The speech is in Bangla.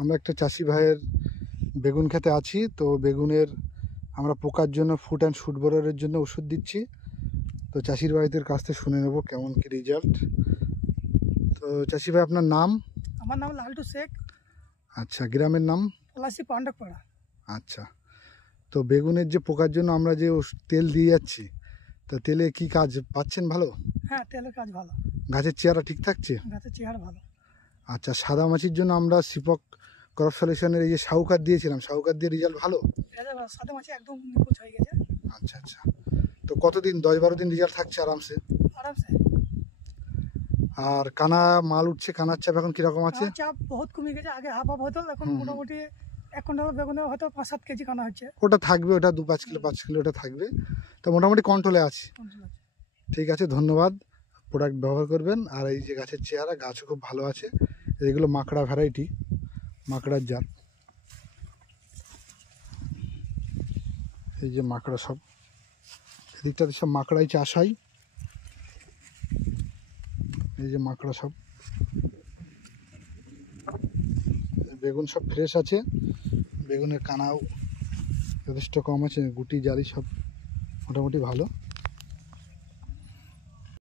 আমরা একটা চাষি ভাইয়ের বেগুন খেতে আছি। তো বেগুনের আমরা পোকার জন্য ফুট অ্যান্ড শুট বোরারের জন্য ওষুধ দিচ্ছি। তো চাষির ভাইদের কাছ থেকে শুনে নেব কেমন কি রেজাল্ট। তো চাষি ভাই, আপনার নাম? আমার নাম লালটু শেখ। আচ্ছা, গ্রামের নাম? পলাশি পাণ্ডবপাড়া। আচ্ছা, তো বেগুনের যে পোকার জন্য আমরা যে তেল দিয়ে যাচ্ছি, তা তেলে কি কাজ পাচ্ছেন ভালো? হ্যাঁ, তেলের কাজ ভালো। গাছের চেহারা ঠিক থাকছে? গাছের চেহারা ভালো। আচ্ছা, সাদা মাছির জন্য আমরা সিপক ক্রপ সলিউশনের এই যে শাহুকার দিয়েছিলাম, শাহুকার দিয়ে রেজাল্ট ভালো? সাদা মাছি একদম নিখুঁত হয়ে গেছে। আচ্ছা আচ্ছা, তো কতদিন, 10-12 দিন রেজাল্ট থাকছে আরামসে? আরামসে। আর কানা মাল উঠছে, কানার চাপ এখন কিরকম আছে? চাপ বহুত কমে গেছে। আগে হাফ হতো, এখন মোটামুটি 1 কুইন্টাল বেগুনে হয়তো 5-7 কেজি কানা হচ্ছে। ওটা থাকবে, ওটা 2-5 কিলো 5 কিলো ওটা থাকবে। তো মোটামুটি কন্ট্রোলে আছে। ঠিক আছে, ধন্যবাদ। প্রোডাক্ট ব্যবহার করবেন। আর এই যে গাছের চেহারা, গাছও খুব ভালো আছে। এগুলো মাকড়া ভ্যারাইটি, মাকড়ার জাত। এই যে মাকড়া সব, এদিকটাতে সব মাকড়াই চাষাই। এই যে মাকড়া সব। বেগুন সব ফ্রেশ আছে, বেগুনের কানাও যথেষ্ট কম আছে, গুটি জালি সব মোটামুটি ভালো।